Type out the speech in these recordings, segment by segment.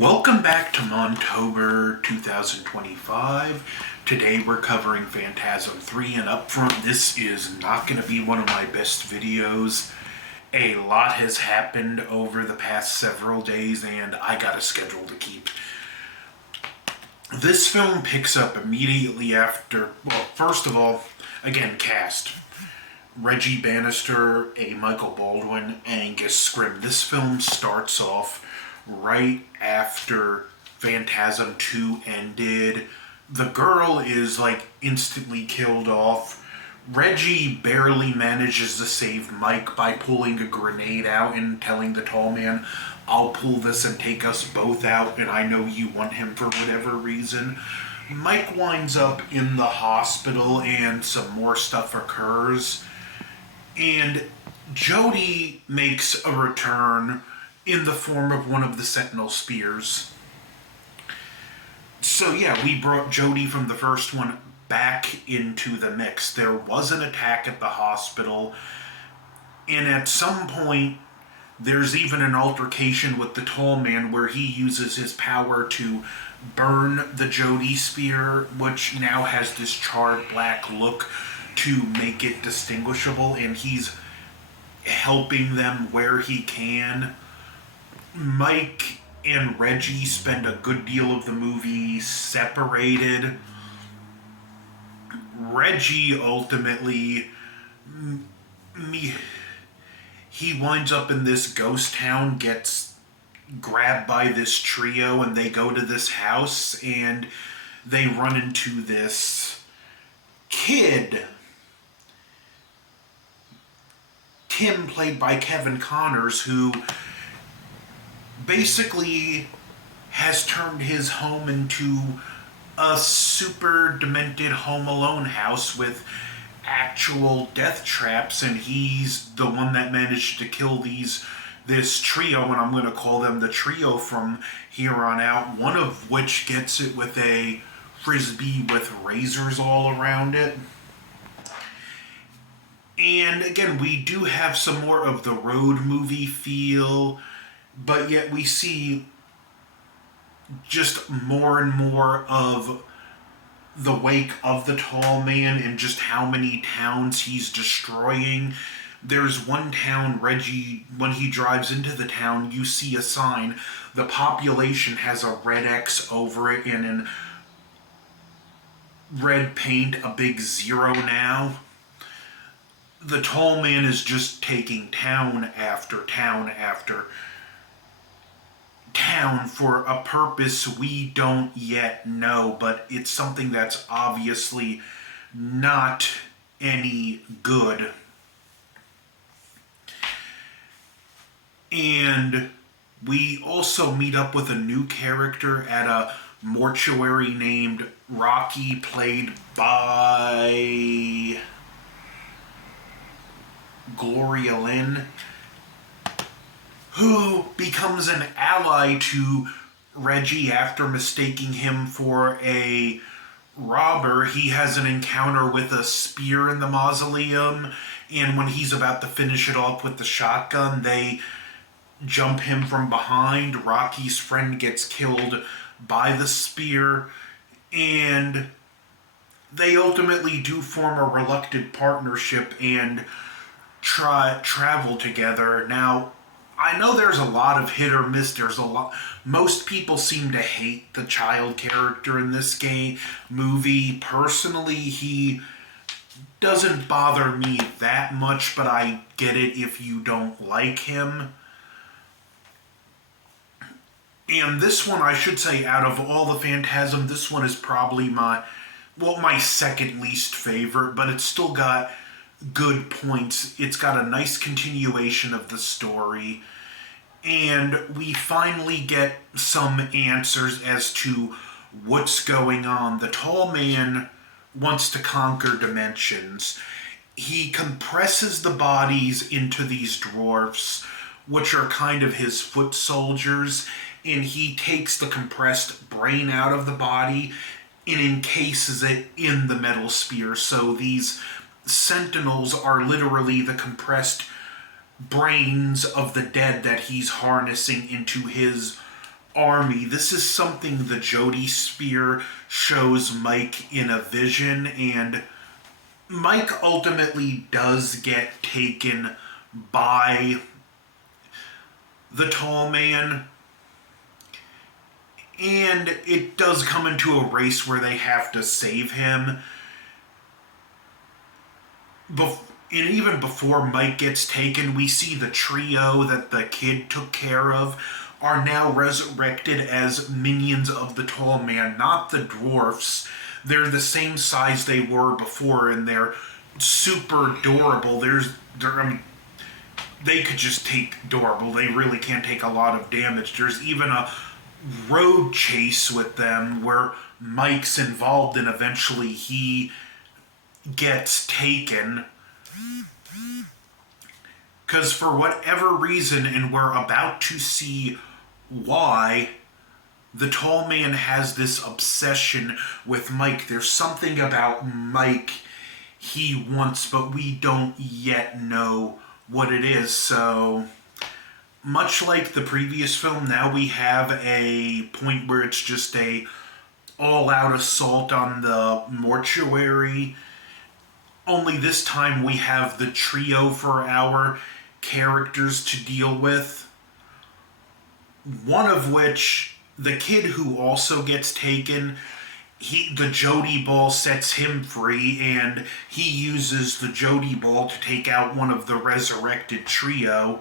Welcome back to Montober 2025. Today we're covering Phantasm 3, and up front, this is not going to be one of my best videos. A lot has happened over the past several days, and I got a schedule to keep. This film picks up immediately after, well, first of all, again, cast. Reggie Bannister, A. Michael Baldwin, Angus Scrimm. This film starts off right after Phantasm 2 ended. The girl is instantly killed off. Reggie barely manages to save Mike by pulling a grenade out and telling the tall man, "I'll pull this and take us both out, and I know you want him for whatever reason." Mike winds up in the hospital and some more stuff occurs. And Jody makes a return in the form of one of the Sentinel spears. So yeah, we brought Jody from the first one back into the mix. There was an attack at the hospital, and at some point, there's even an altercation with the tall man where he uses his power to burn the Jody spear, which now has this charred black look to make it distinguishable, and he's helping them where he can. Mike and Reggie spend a good deal of the movie separated. Reggie ultimately, he winds up in this ghost town, gets grabbed by this trio, and they go to this house, and they run into this kid, Tim, played by Kevin Connors, who basically has turned his home into a super demented Home Alone house with actual death traps, and he's the one that managed to kill this trio, and I'm going to call them the trio from here on out, one of which gets it with a frisbee with razors all around it. And again, we do have some more of the road movie feel, but yet we see just more and more of the wake of the tall man and just how many towns he's destroying. There's one town, Reggie, when he drives into the town, you see a sign. The population has a red X over it, and in red paint, a big 0 now. The tall man is just taking town after town after town for a purpose we don't yet know, but it's something that's obviously not any good. And we also meet up with a new character at a mortuary named Rocky, played by Gloria Lynn, who becomes an ally to Reggie after mistaking him for a robber. He has an encounter with a spear in the mausoleum, and when he's about to finish it off with the shotgun, they jump him from behind. Rocky's friend gets killed by the spear, and they ultimately do form a reluctant partnership and travel together. Now, I know there's a lot of hit or miss. Most people seem to hate the child character in this movie. Personally, he doesn't bother me that much, but I get it if you don't like him. And this one, I should say, out of all the Phantasm, this one is probably my second least favorite, but it's still got good points. It's got a nice continuation of the story, and we finally get some answers as to what's going on. The tall man wants to conquer dimensions. He compresses the bodies into these dwarfs, which are kind of his foot soldiers, and he takes the compressed brain out of the body and encases it in the metal spear. So these sentinels are literally the compressed brains of the dead that he's harnessing into his army. This is something the Jody spear shows Mike in a vision, and Mike ultimately does get taken by the tall man, and it does come into a race where they have to save him. And even before Mike gets taken, we see the trio that the kid took care of are now resurrected as minions of the tall man, not the dwarfs. They're the same size they were before, and they're super durable. I mean, they could just take durable. They really can't take a lot of damage. There's even a road chase with them where Mike's involved, and eventually he gets taken. Because for whatever reason, and we're about to see why, the tall man has this obsession with Mike. There's something about Mike he wants, but we don't yet know what it is. So, much like the previous film, now we have a point where it's just a all-out assault on the mortuary. Only this time we have the trio for our characters to deal with. One of which, the kid who also gets taken, the Jody ball sets him free, and he uses the Jody ball to take out one of the resurrected trio.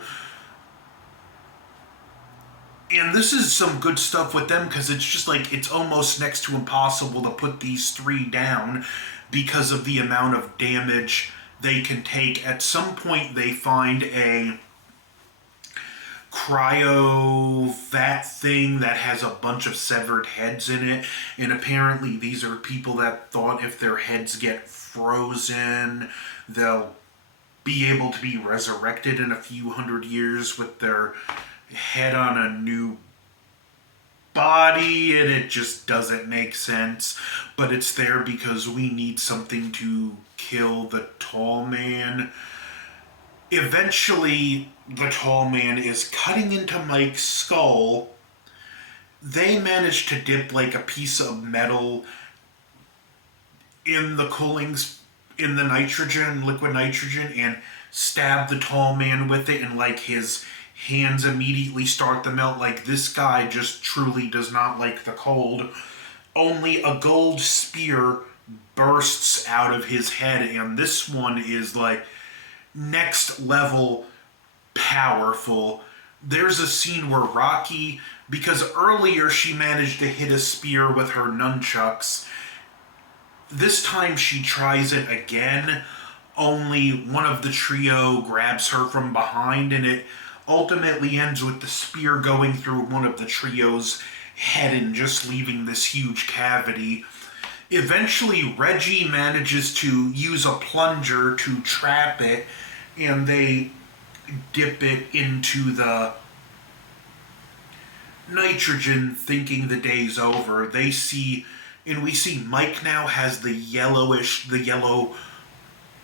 And this is some good stuff with them, because it's just like, it's almost next to impossible to put these three down because of the amount of damage they can take. At some point, they find a cryo vat thing that has a bunch of severed heads in it, and apparently these are people that thought if their heads get frozen, they'll be able to be resurrected in a few hundred years with their head on a new body, and it just doesn't make sense. But it's there because we need something to kill the tall man. Eventually, the tall man is cutting into Mike's skull. They manage to dip like a piece of metal in the in the nitrogen, liquid nitrogen, and stab the tall man with it, and like his hands immediately start to melt. Like, this guy just truly does not like the cold. Only a gold spear bursts out of his head, and this one is like next level powerful. There's a scene where Rocky, because earlier she managed to hit a spear with her nunchucks, this time she tries it again, only one of the trio grabs her from behind, and it ultimately ends with the spear going through one of the trio's head and just leaving this huge cavity. Eventually, Reggie manages to use a plunger to trap it, and they dip it into the nitrogen, thinking the day's over. We see Mike now has the yellow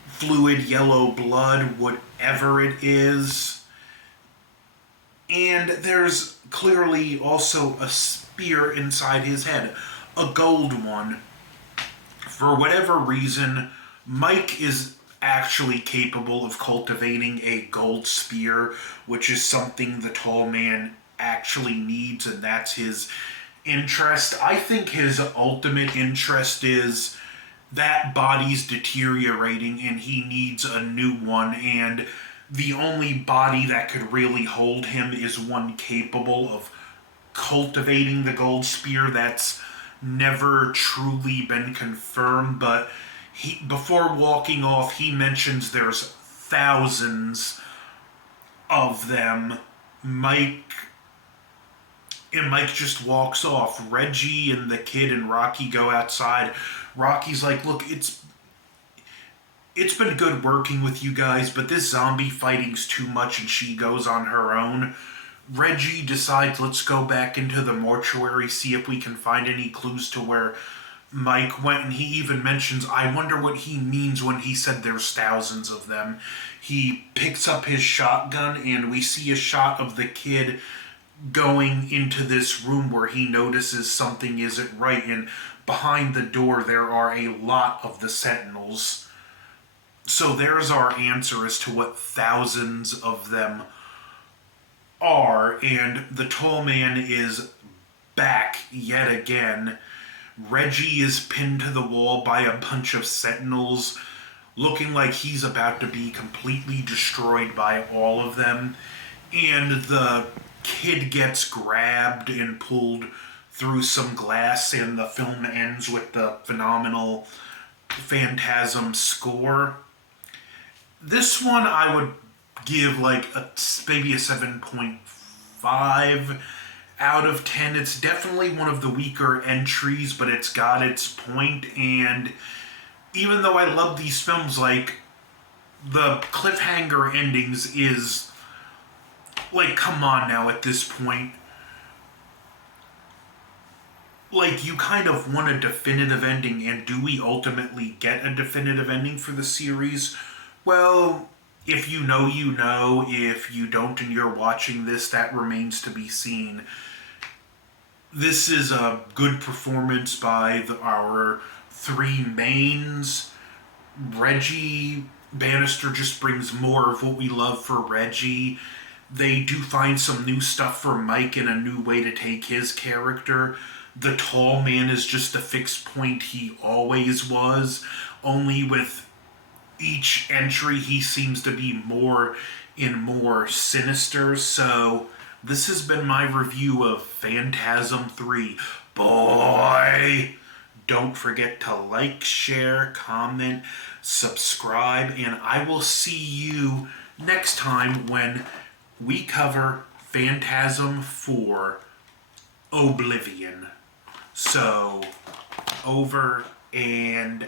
fluid, yellow blood, whatever it is. And there's clearly also a spear inside his head, a gold one. For whatever reason, Mike is actually capable of cultivating a gold spear, which is something the tall man actually needs, and that's his interest. I think his ultimate interest is that body's deteriorating and he needs a new one, and the only body that could really hold him is one capable of cultivating the gold spear. That's never truly been confirmed, but before walking off, he mentions there's thousands of them. Mike just walks off. Reggie and the kid and Rocky go outside. Rocky's like, look, it's been good working with you guys, but this zombie fighting's too much, and she goes on her own. Reggie decides, let's go back into the mortuary, see if we can find any clues to where Mike went, and he even mentions, I wonder what he means when he said there's thousands of them. He picks up his shotgun, and we see a shot of the kid going into this room where he notices something isn't right, and behind the door there are a lot of the Sentinels. So there's our answer as to what thousands of them are, and the tall man is back yet again. Reggie is pinned to the wall by a bunch of Sentinels, looking like he's about to be completely destroyed by all of them. And the kid gets grabbed and pulled through some glass, and the film ends with the phenomenal Phantasm score. This one I would give like maybe a 7.5 out of 10. It's definitely one of the weaker entries, but it's got its point. And even though I love these films, like, the cliffhanger endings is like, come on now at this point. Like, you kind of want a definitive ending, and do we ultimately get a definitive ending for the series? Well, if you know, you know. If you don't and you're watching this, that remains to be seen. This is a good performance by our three mains. Reggie Bannister just brings more of what we love for Reggie. They do find some new stuff for Mike and a new way to take his character. The tall man is just a fixed point he always was, only with each entry he seems to be more and more sinister. So this has been my review of Phantasm 3. Boy! Don't forget to like, share, comment, subscribe, and I will see you next time when we cover Phantasm 4 Oblivion. So, over and